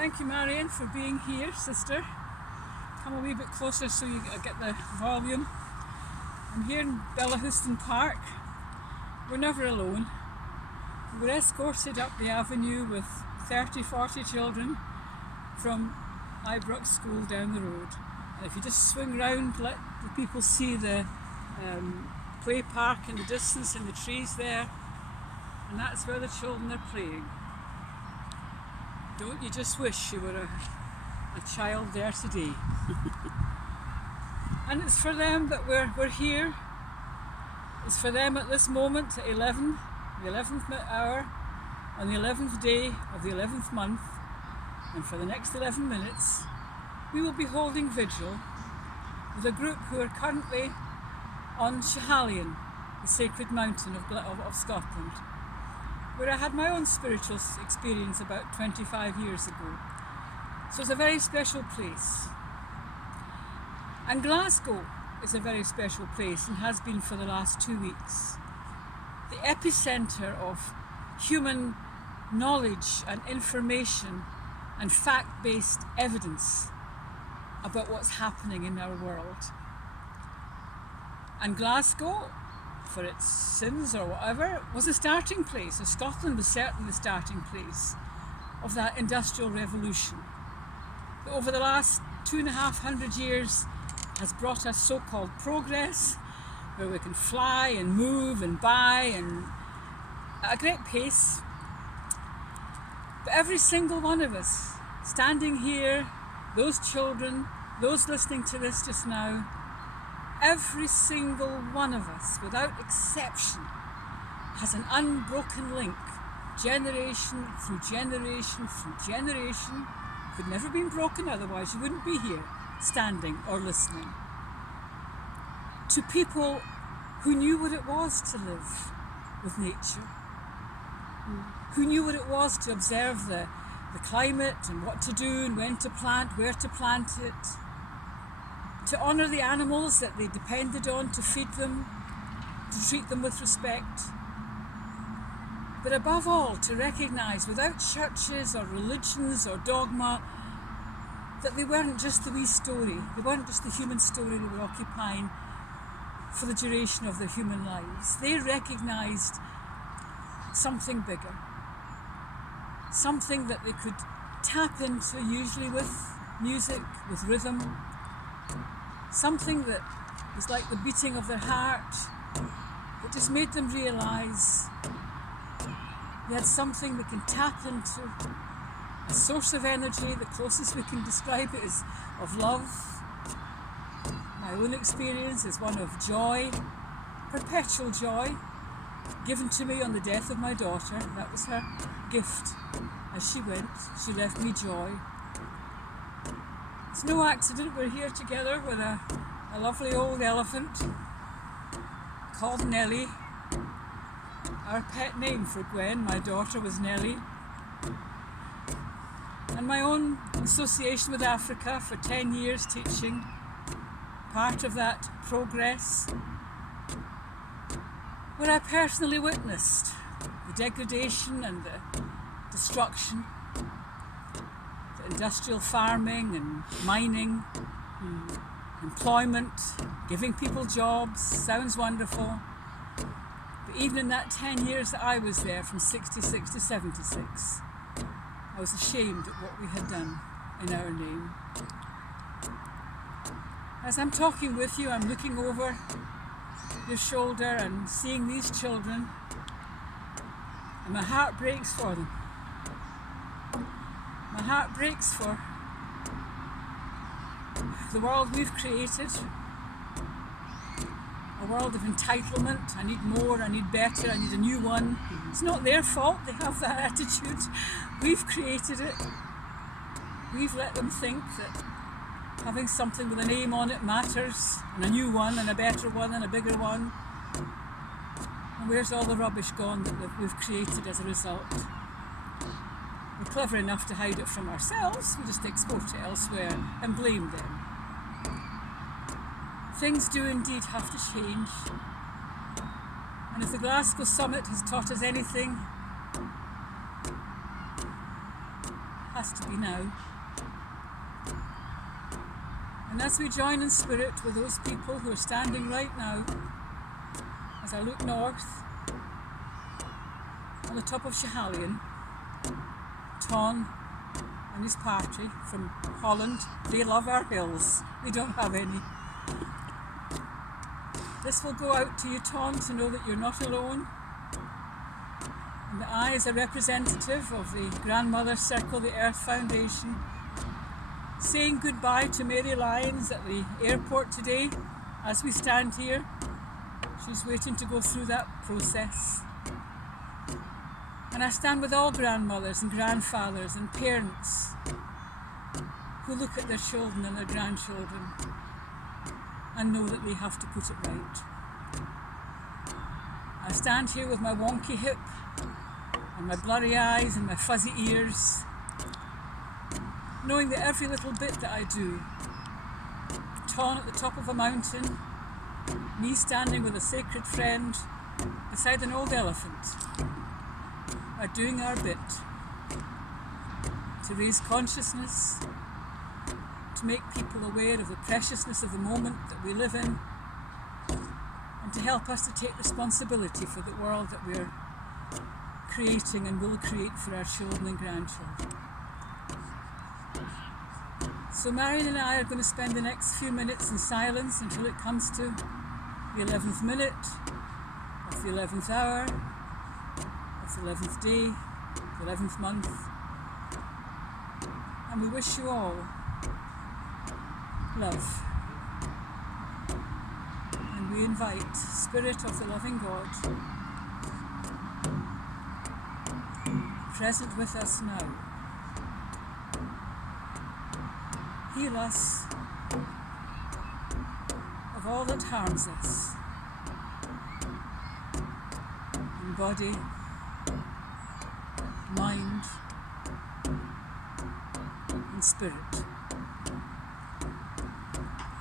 Thank you, Marion, for being here, sister. Come a wee bit closer so you get the volume. I'm here in Bellahouston Park. We're never alone. We're escorted up the avenue with 30, 40 children from Ibrox School down the road. And if you just swing round, let the people see the play park in the distance and the trees there. And that's where the children are playing. Don't you just wish you were a child there today? And it's for them that we're here. It's for them at this moment at 11, the 11th hour, on the 11th day of the 11th month, and for the next 11 minutes, we will be holding vigil with a group who are currently on Schiehallion, the sacred mountain of Scotland, where I had my own spiritual experience about 25 years ago. So it's a very special place. And Glasgow is a very special place and has been for the last 2 weeks. The epicentre of human knowledge and information and fact-based evidence about what's happening in our world. And Glasgow, for its sins or whatever, was a starting place, or Scotland was certainly the starting place of that industrial revolution that over the last 250 years has brought us so-called progress, where we can fly and move and buy and at a great pace. But every single one of us standing here, those children, those listening to this just now, every single one of us, without exception, has an unbroken link, generation through generation through generation. Could never been broken, otherwise you wouldn't be here, standing or listening. To people who knew what it was to live with nature, who knew what it was to observe the climate and what to do and when to plant, where to plant it, to honour the animals that they depended on to feed them, to treat them with respect, but above all to recognise without churches or religions or dogma that they weren't just the wee story, they weren't just the human story they were occupying for the duration of their human lives. They recognised something bigger, something that they could tap into, usually with music, with rhythm, something that was like the beating of their heart, that just made them realise they had something they can tap into, a source of energy. The closest we can describe it is of love. My own experience is one of joy, perpetual joy, given to me on the death of my daughter. That was her gift as she went. She left me joy. It's no accident we're here together with a lovely old elephant called Nellie. Our pet name for Gwen, my daughter, was Nellie. And my own association with Africa for 10 years teaching, part of that progress, where I personally witnessed the degradation and the destruction, the industrial farming and mining, employment, giving people jobs, sounds wonderful. But even in that 10 years that I was there, from 66 to 76, I was ashamed at what we had done in our name. As I'm talking with you, I'm looking over your shoulder and seeing these children, and my heart breaks for them. My heart breaks for the world we've created, a world of entitlement. I need more, I need better, I need a new one. It's not their fault, they have that attitude. We've created it. We've let them think that having something with a name on it matters, and a new one, and a better one, and a bigger one. And where's all the rubbish gone that we've created as a result? We're clever enough to hide it from ourselves, we just export it elsewhere and blame them. Things do indeed have to change. And if the Glasgow Summit has taught us anything, has to be now. And as we join in spirit with those people who are standing right now, as I look north, on the top of Schiehallion, Ton and his party from Holland, they love our hills. We don't have any. This will go out to you, Ton, to know that you're not alone. And that I, as a representative of the Grandmother Circle the Earth Foundation, saying goodbye to Mary Lyons at the airport today as we stand here. She's waiting to go through that process. And I stand with all grandmothers and grandfathers and parents who look at their children and their grandchildren and know that they have to put it right. I stand here with my wonky hip and my blurry eyes and my fuzzy ears, knowing that every little bit that I do, Ton at the top of a mountain, me standing with a sacred friend beside an old elephant, are doing our bit to raise consciousness, to make people aware of the preciousness of the moment that we live in, and to help us to take responsibility for the world that we're creating and will create for our children and grandchildren. So Marion and I are going to spend the next few minutes in silence until it comes to the 11th minute of the 11th hour of the 11th day, the 11th month. And we wish you all love. And we invite Spirit of the Loving God present with us now. Heal us of all that harms us in body, mind and spirit,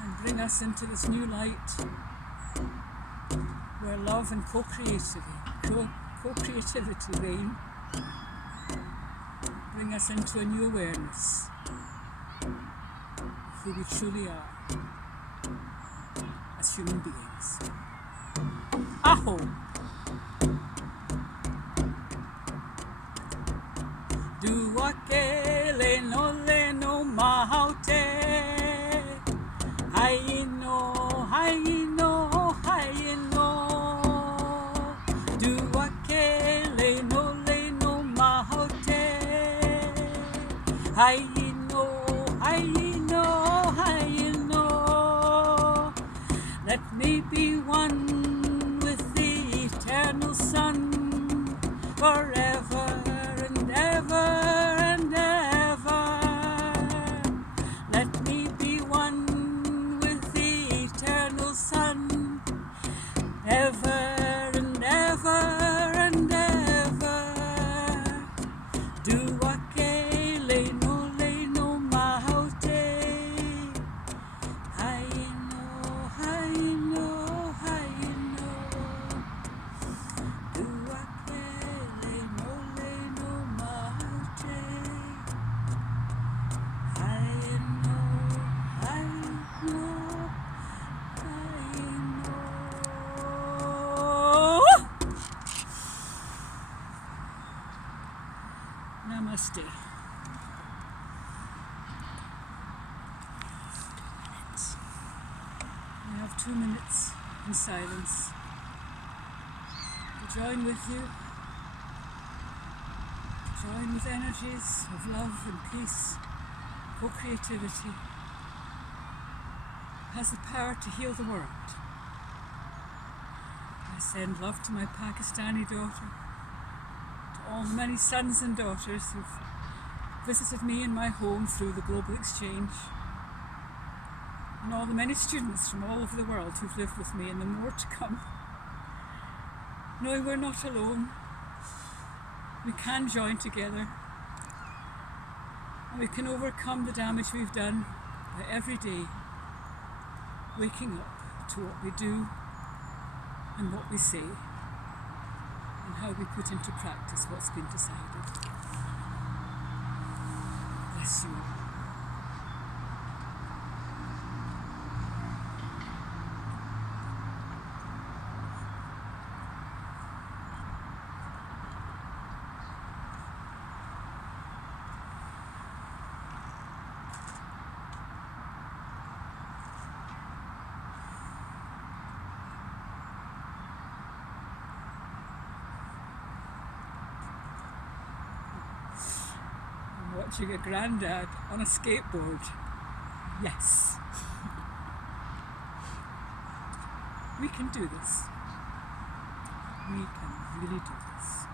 and bring us into this new light where love and co-creativity reign. Bring us into a new awareness of who we truly are as human beings. Aho! Duakele no le no mahaute. Haino, haino, haino. Duakele no le no mahaute. Haino, haino, haino. Let me be one with the eternal sun forever and ever and ever. Let me be one with the eternal sun ever and ever and ever. Duakele no le no mahaute. Haino, haino, haino. Duakele no le no mahaute. Haino, haino, haino. Namaste. We have 2 minutes in silence to join with you, to join with energies of love and peace, co-creativity, has the power to heal the world. I send love to my Pakistani daughter, to all the many sons and daughters who've visited me in my home through the Global Exchange, and all the many students from all over the world who've lived with me, and the more to come. Knowing we're not alone, we can join together, and we can overcome the damage we've done by every day waking up to what we do and what we say, and how we put into practice what's been decided. bellissimo. Watching a granddad on a skateboard. Yes. We can do this. We can really do this.